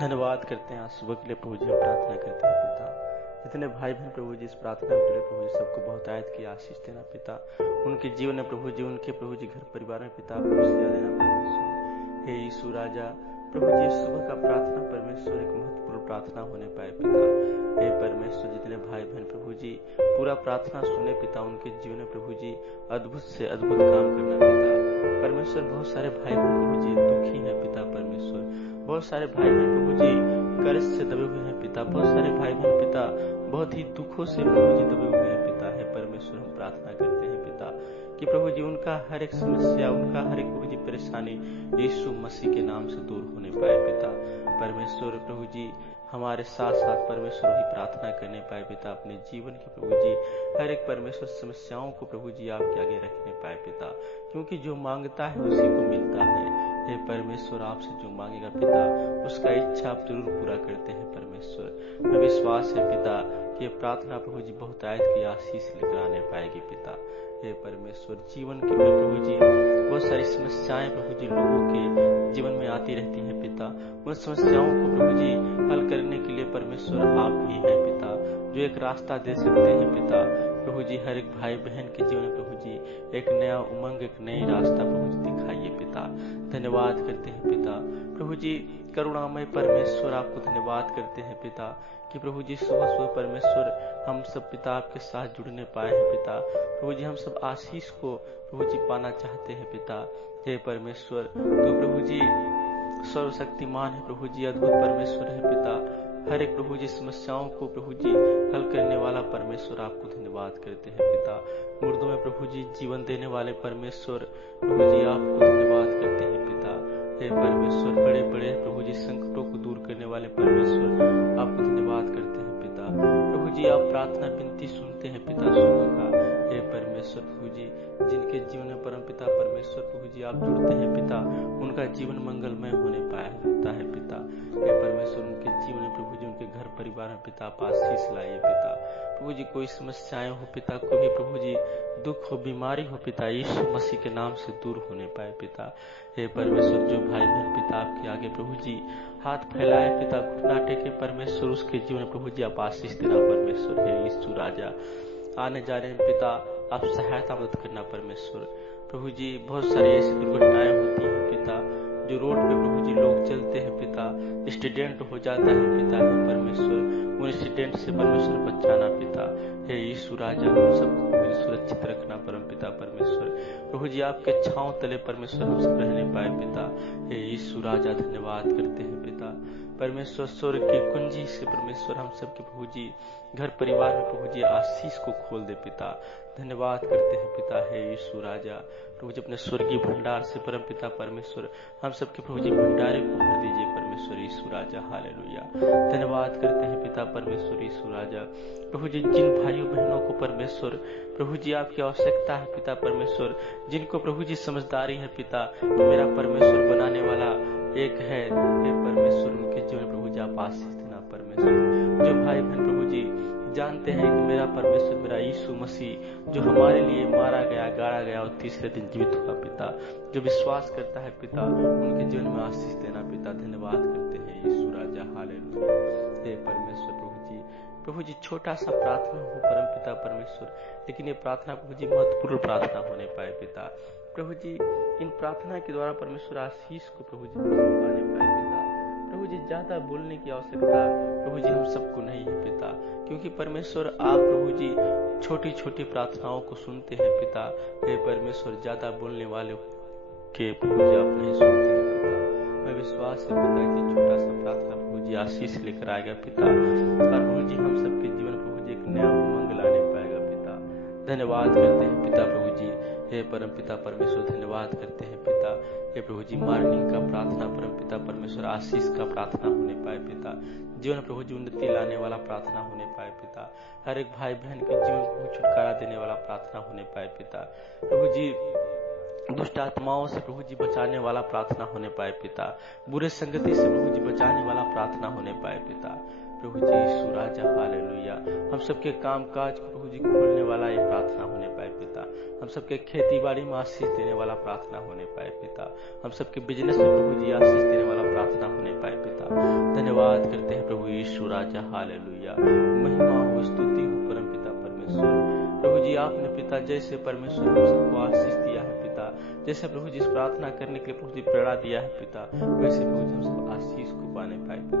धन्यवाद करते हैं आज सुबह के लिए प्रभु जी, हम प्रार्थना करते हैं पिता। जितने भाई बहन प्रभु जी इस प्रार्थना के लिए प्रभु जी सबको बहुत आयत की आशीष देना पिता। उनके जीवन में प्रभु जी, उनके प्रभु जी घर परिवार में पिता खुशियाँ देना परमेश्वर। हे यीशु राजा प्रभु जी, सुबह का प्रार्थना परमेश्वर एक महत्वपूर्ण प्रार्थना होने पाए पिता। हे परमेश्वर, जितने भाई बहन प्रभु जी पूरा प्रार्थना सुने पिता, उनके जीवन में प्रभु जी अद्भुत से अद्भुत काम करना पिता। परमेश्वर, बहुत सारे भाई बहन प्रभु जी दुखी है पिता परमेश्वर। बहुत सारे भाई बहन प्रभु जी कर्ज से दबे हुए हैं पिता। बहुत सारे भाई बहन पिता बहुत ही दुखों से प्रभु जी दबे हुए हैं पिता। है परमेश्वर, हम प्रार्थना करते हैं पिता कि प्रभु जी उनका हर एक समस्या, उनका हर एक प्रभु जी परेशानी यीशु मसीह के नाम से दूर होने पाए पिता। परमेश्वर प्रभु जी हमारे साथ साथ परमेश्वर ही प्रार्थना करने पाए पिता। अपने जीवन के प्रभु जी हर एक परमेश्वर समस्याओं को प्रभु जी आपके आगे रखने पाए पिता, क्योंकि जो मांगता है उसी को मिलता है। हे परमेश्वर, आपसे जो मांगेगा पिता उसका इच्छा आप जरूर पूरा करते हैं परमेश्वर। मैं विश्वास है पिता कि ये प्रार्थना प्रभु जी बहुत आयत की आशीष लेकर आने पाएगी पिता। हे परमेश्वर, जीवन के प्रभु जी बहुत सारी समस्याएं प्रभु जी लोगों के जीवन में आती रहती हैं पिता। उन समस्याओं को प्रभु जी हल करने के लिए परमेश्वर आप ही हैं पिता, जो एक रास्ता दे सकते हैं पिता। प्रभु जी हर एक भाई बहन के जीवन में प्रभु जी एक नया उमंग, एक नई रास्ता प्रभु जी दिखाइए पिता। धन्यवाद करते हैं पिता। प्रभु जी करुणामय परमेश्वर, आपको धन्यवाद करते हैं पिता कि प्रभु जी सुबह सुबह परमेश्वर हम सब पिता आपके साथ जुड़ने पाए हैं पिता। प्रभु जी हम सब आशीष को प्रभु जी पाना चाहते हैं पिता। हे परमेश्वर, तो प्रभु जी सर्वशक्तिमान है प्रभु जी, अद्भुत परमेश्वर है पिता। हर एक प्रभु जी समस्याओं को प्रभु जी हल करने वाला परमेश्वर, आपको धन्यवाद करते हैं पिता। मुर्दों में प्रभु जी जीवन देने वाले परमेश्वर प्रभु जी, आपको धन्यवाद करते हैं पिता। हे परमेश्वर, बड़े बड़े प्रभु जी संकटों को दूर करने वाले परमेश्वर, आपको धन्यवाद करते हैं पिता। प्रभु जी आप प्रार्थना विनती सुनते हैं पिता सुबह का। हे परमेश्वर प्रभु जी, जिनके जीवन में परम पिता परमेश्वर प्रभु जी आप जुड़ते हैं पिता, उनका जीवन मंगलमय होने पाया होता है पिता। हे परमेश्वर, उनके जीवन में प्रभु जी उनके घर परिवार में पिता आप आशीष लाइए पिता। प्रभु जी कोई समस्याएं हो पिता, कोई प्रभु जी दुख हो, बीमारी हो पिता, यीशु मसीह के नाम से दूर होने पाए पिता। हे परमेश्वर, जो भाई बहन पिता आपके आगे प्रभु जी हाथ फैलाए पिता, घुटना टेके परमेश्वर, उसके जीवन में प्रभु जी आप आशीष देना परमेश्वर। हे यीशु राजा, आने जा रहे हैं पिता आप सहायता मदद करना परमेश्वर। प्रभु जी बहुत सारी ऐसी दुर्घटनाएं होती हैं पिता, जो रोड पे प्रभु जी लोग चलते हैं पिता, एक्सीडेंट हो जाता है पिता। हे परमेश्वर, उन एक्सीडेंट से परमेश्वर बचाना पिता। हे यीशु राजा, हम सबको सुरक्षित रखना परम पिता परमेश्वर। प्रभु जी आपके छांव तले परमेश्वर हम सब रहने पाए पिता। हे यीशु राजा, धन्यवाद करते हैं पिता। परमेश्वर स्वर्ग की कुंजी से परमेश्वर हम सबके प्रभु जी घर परिवार में प्रभु जी आशीष को खोल दे पिता। धन्यवाद करते हैं पिता। हे यीशु राजा, प्रभु जी अपने स्वर्गीय भंडार से परम पिता परमेश्वर हम सबके प्रभु जी भंडारे को भर दीजिए परमेश्वर यीशु राजा। हालेलुया, धन्यवाद करते हैं पिता परमेश्वर यीशु राजा। प्रभु जी जिन भाइयों बहनों को परमेश्वर प्रभु जी आपकी आवश्यकता है पिता परमेश्वर, जिनको प्रभु जी समझदारी है पिता कि मेरा परमेश्वर बनाने वाला एक है, हे परमेश्वर उनके जीवन प्रभु जी आप आशीष देना परमेश्वर। जो भाई बहन प्रभु जी जानते हैं कि मेरा परमेश्वर, मेरा यीशु मसीह जो हमारे लिए मारा गया, गाड़ा गया और तीसरे दिन जीवित हुआ पिता, जो विश्वास करता है पिता, उनके जीवन में आशीष देना पिता। धन्यवाद करते हैं यीशु राजा। हालेलुया, हे परमेश्वर प्रभु जी छोटा सा प्रार्थना हो परम पिता परमेश्वर, लेकिन ये प्रार्थना प्रभु जी महत्वपूर्ण प्रार्थना होने पाए पिता। प्रभु जी इन प्रार्थना के द्वारा परमेश्वर आशीष को प्रभु जी पाने पाए पिता। प्रभु जी ज्यादा बोलने की आवश्यकता प्रभु जी हम सबको नहीं है पिता, क्योंकि परमेश्वर आप प्रभु जी छोटी छोटी प्रार्थनाओं को सुनते हैं पिता। हे परमेश्वर, ज्यादा बोलने वाले के प्रभु जी आप नहीं सुनते हैं पिता। मैं विश्वास है पिता कि छोटा सा प्रार्थना प्रभु जी आशीष लेकर आएगा पिता, और प्रभु जी हम सबके जीवन प्रभु जी एक नया उमंग लाने पाएगा पिता। धन्यवाद करते हैं पिता प्रभु जी। हे परम पिता परमेश्वर, धन्यवाद करते हैं पिता। हे प्रभु जी मॉर्निंग का प्रार्थना परम पिता परमेश्वर आशीष का प्रार्थना होने पाए पिता। जीवन प्रभु जी उन्नति लाने वाला प्रार्थना होने पाए पिता। हर एक भाई बहन के जीवन को छुटकारा देने वाला प्रार्थना होने पाए पिता। प्रभु जी दुष्ट आत्माओं से प्रभु जी बचाने वाला प्रार्थना होने पाए पिता। बुरे संगति से प्रभु जी बचाने वाला प्रार्थना होने पाए पिता। प्रभु जी यीशु राजा। हालेलुया, हम सबके काम काज को प्रभु जी खोलने वाला ये प्रार्थना होने पाए पिता। हम सबके खेती बाड़ी में आशीष देने वाला प्रार्थना होने पाए पिता। हम सबके बिजनेस में प्रभु जी आशीष देने वाला प्रार्थना होने पाए पिता। धन्यवाद यीशु राजा, हालेलुया। महिमा हो, स्तुति हो परम पिता परमेश्वर। प्रभु जी आपने पिता जैसे परमेश्वर हम सबको आशीष दिया है पिता, जैसे प्रभु जी इस प्रार्थना करने के लिए प्रभु जी प्रेरणा दिया है पिता, वैसे प्रभु जी हम सब आशीष को पाने पाए।